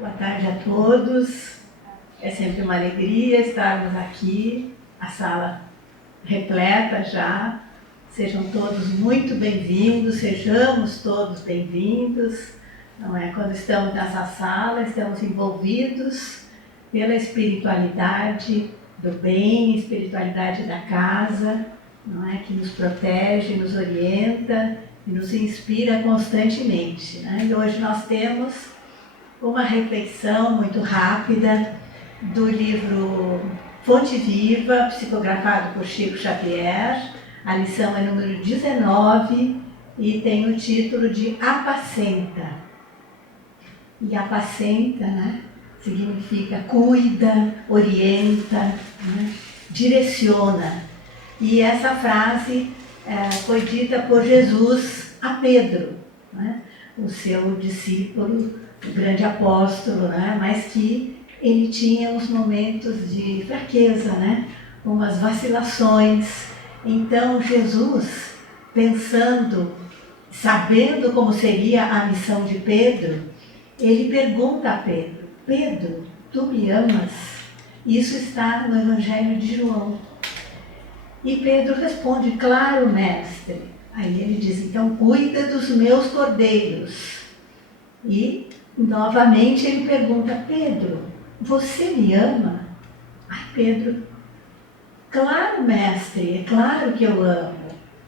Boa tarde a todos. É sempre uma alegria estarmos aqui, a sala repleta já. Sejam todos muito bem-vindos, sejamos todos bem-vindos. Não é? Quando estamos nessa sala, estamos envolvidos pela espiritualidade do bem, espiritualidade da casa, não é? Que nos protege, nos orienta e nos inspira constantemente. Né? E hoje nós temos uma reflexão muito rápida do livro Fonte Viva, psicografado por Chico Xavier. A lição é número 19 e tem o título de Apacenta. E apacenta, né, significa cuida, orienta, né, direciona. E essa frase foi dita por Jesus a Pedro, né, o seu discípulo, o grande apóstolo, né? Mas que ele tinha uns momentos de fraqueza, né? Umas vacilações. Então Jesus, pensando, sabendo como seria a missão de Pedro, ele pergunta a Pedro: Pedro, tu me amas? Isso está no Evangelho de João. E Pedro responde: claro, mestre. Aí ele diz: então cuida dos meus cordeiros. E novamente ele pergunta: Pedro, você me ama? Ai, Pedro, claro, mestre, é claro que eu amo.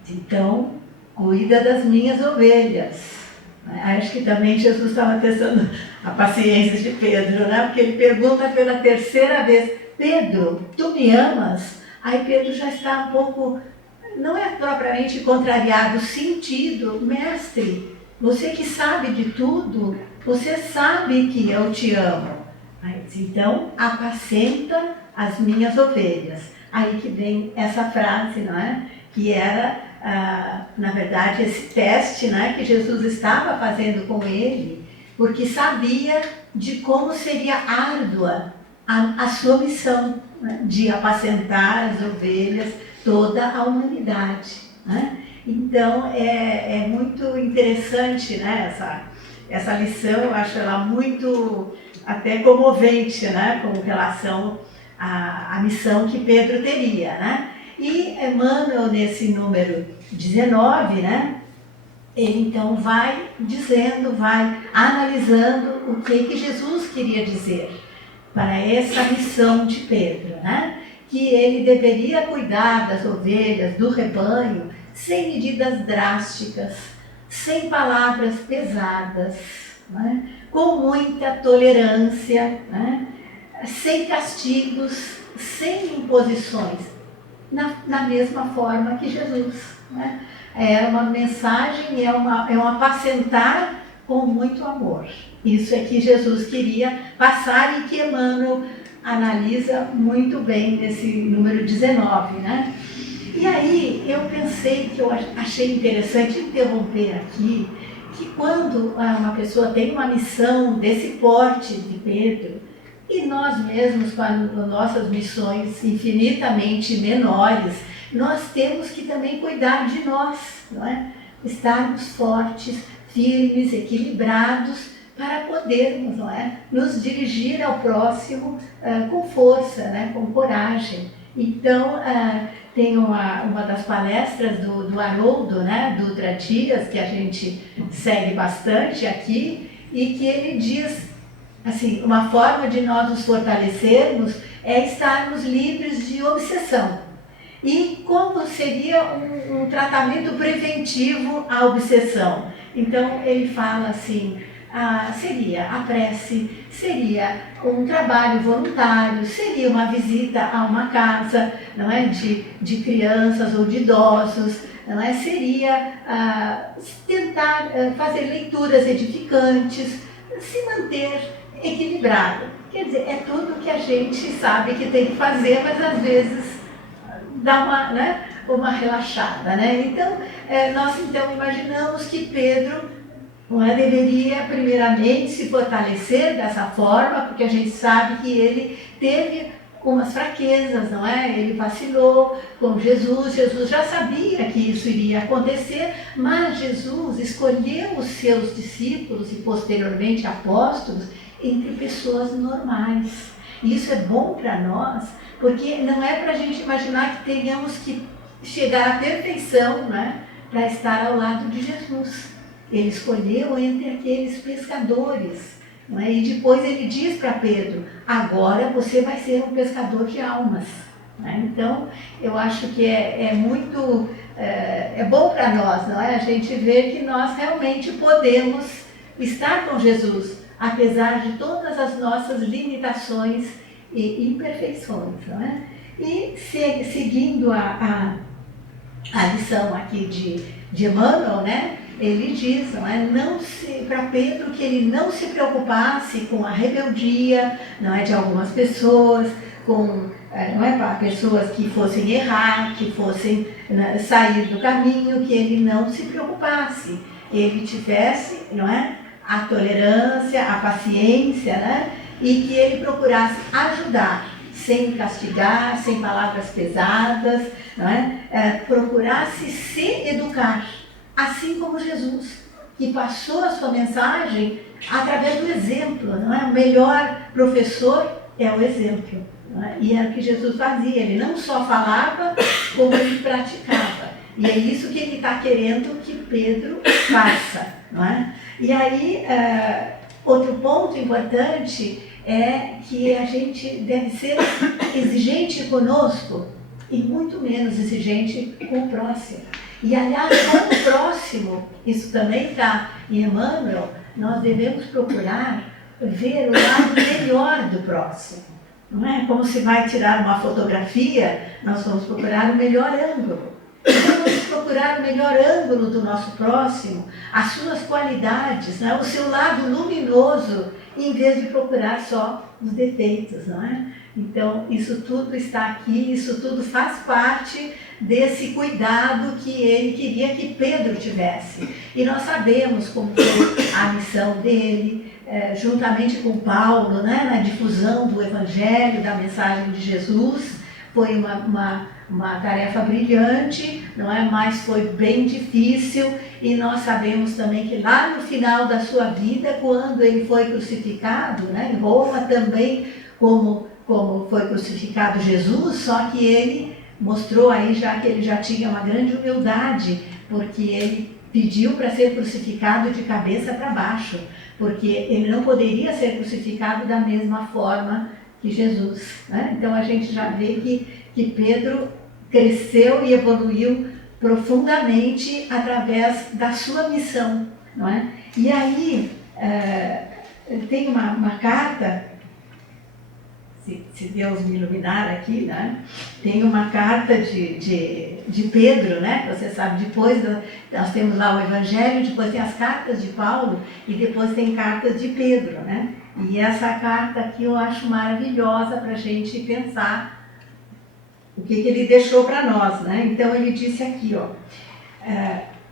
Então, cuida das minhas ovelhas. Acho que também Jesus estava testando a paciência de Pedro, né? Porque ele pergunta pela terceira vez: Pedro, tu me amas? Aí Pedro já está um pouco, não é propriamente contrariado, sentido: mestre, você que sabe de tudo, você sabe que eu te amo. Aí, então, apacenta as minhas ovelhas. Aí que vem essa frase, não é? Que era, na verdade, esse teste, né, que Jesus estava fazendo com ele, porque sabia de como seria árdua a sua missão, né, de apacentar as ovelhas, toda a humanidade, né? Então, é muito interessante, né, essa lição. Eu acho ela muito até comovente, né, com relação à missão que Pedro teria, né? E Emmanuel, nesse número 19, né, ele então vai dizendo, vai analisando o que Jesus queria dizer para essa missão de Pedro, né? Que ele deveria cuidar das ovelhas, do rebanho, sem medidas drásticas, sem palavras pesadas, né? Com muita tolerância, né? Sem castigos, sem imposições, na mesma forma que Jesus, né? É uma mensagem, é um apacentar com muito amor. Isso é que Jesus queria passar e que Emmanuel analisa muito bem nesse número 19, né? E aí eu pensei, que eu achei interessante interromper aqui, que quando uma pessoa tem uma missão desse porte de Pedro, e nós mesmos, com as nossas missões infinitamente menores, nós temos que também cuidar de nós, não é? Estarmos fortes, firmes, equilibrados, para podermos, não é, nos dirigir ao próximo com força, né, com coragem. Então, tem uma das palestras do Haroldo, né, Dutra Dias, que a gente segue bastante aqui, e que ele diz assim: uma forma de nós nos fortalecermos é estarmos livres de obsessão. E como seria um tratamento preventivo à obsessão? Então ele fala assim: seria a prece, seria um trabalho voluntário, seria uma visita a uma casa, não é, de crianças ou de idosos, não é? Seria tentar fazer leituras edificantes, se manter equilibrado. Quer dizer, é tudo que a gente sabe que tem que fazer, mas às vezes dá uma relaxada, né? Então, nós então imaginamos que Pedro deveria primeiramente se fortalecer dessa forma, porque a gente sabe que ele teve umas fraquezas, não é? Ele vacilou com Jesus, Jesus já sabia que isso iria acontecer, mas Jesus escolheu os seus discípulos e posteriormente apóstolos entre pessoas normais. E isso é bom para nós, porque não é para a gente imaginar que tenhamos que chegar à perfeição, né, para estar ao lado de Jesus. Ele escolheu entre aqueles pescadores. Não é? E depois ele diz para Pedro, agora você vai ser um pescador de almas. Né? Então, eu acho que é bom para nós, não é? A gente ver que nós realmente podemos estar com Jesus, apesar de todas as nossas limitações e imperfeições. Não é? E seguindo a lição aqui de Emmanuel, né? Ele diz, não é, para Pedro, que ele não se preocupasse com a rebeldia, não é, de algumas pessoas, não é, para pessoas que fossem errar, que fossem, né, sair do caminho, que ele não se preocupasse, ele tivesse, não é, a tolerância, a paciência, né, e que ele procurasse ajudar, sem castigar, sem palavras pesadas, não é, procurasse se educar. Assim como Jesus, que passou a sua mensagem através do exemplo, não é? O melhor professor é o exemplo. Não é? E era o que Jesus fazia, ele não só falava, como ele praticava. E é isso que ele está querendo que Pedro faça. Não é? E aí, outro ponto importante é que a gente deve ser exigente conosco e muito menos exigente com o próximo. E, aliás, com o próximo, isso também está em Emmanuel, nós devemos procurar ver o lado melhor do próximo. Não é como se vai tirar uma fotografia, nós vamos procurar o melhor ângulo. Então, vamos procurar o melhor ângulo do nosso próximo, as suas qualidades, não é? O seu lado luminoso, em vez de procurar só os defeitos, não é? Então, isso tudo está aqui, isso tudo faz parte desse cuidado que ele queria que Pedro tivesse. E nós sabemos como foi a missão dele, juntamente com Paulo, né, na difusão do Evangelho, da mensagem de Jesus. Foi uma tarefa brilhante, não é? Mas foi bem difícil, e nós sabemos também que lá no final da sua vida, quando ele foi crucificado, né, em Roma também, como foi crucificado Jesus, só que ele mostrou aí já que ele já tinha uma grande humildade, porque ele pediu para ser crucificado de cabeça para baixo, porque ele não poderia ser crucificado da mesma forma que Jesus. Né? Então a gente já vê que Pedro cresceu e evoluiu profundamente através da sua missão. Não é? E aí tem uma carta, se Deus me iluminar aqui, né? Tem uma carta de Pedro, né? Você sabe, depois nós temos lá o Evangelho, depois tem as cartas de Paulo e depois tem cartas de Pedro, né? E essa carta aqui eu acho maravilhosa para a gente pensar o que ele deixou para nós, né? Então ele disse aqui, ó,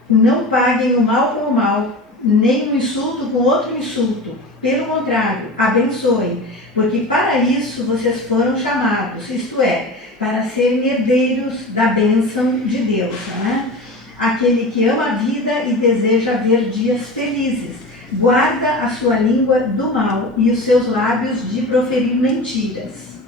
não paguem o mal com o mal, nem um insulto com outro insulto. Pelo contrário, abençoem, porque para isso vocês foram chamados, isto é, para serem herdeiros da bênção de Deus. Né? Aquele que ama a vida e deseja ver dias felizes, guarda a sua língua do mal e os seus lábios de proferir mentiras.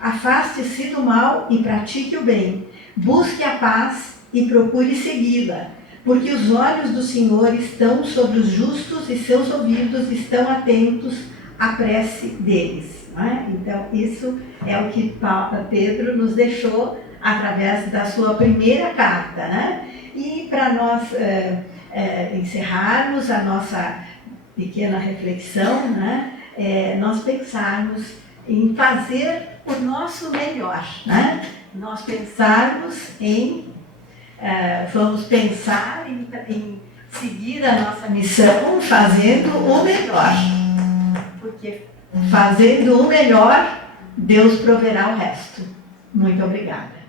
Afaste-se do mal e pratique o bem, busque a paz e procure segui-la. Porque os olhos do Senhor estão sobre os justos e seus ouvidos estão atentos à prece deles. Não é? Então, isso é o que Pedro nos deixou através da sua primeira carta. Né? E para nós encerrarmos a nossa pequena reflexão, né? Nós pensarmos em fazer o nosso melhor. Né? Nós pensarmos em vamos pensar em seguir a nossa missão fazendo o melhor, porque fazendo o melhor, Deus proverá o resto. Muito obrigada.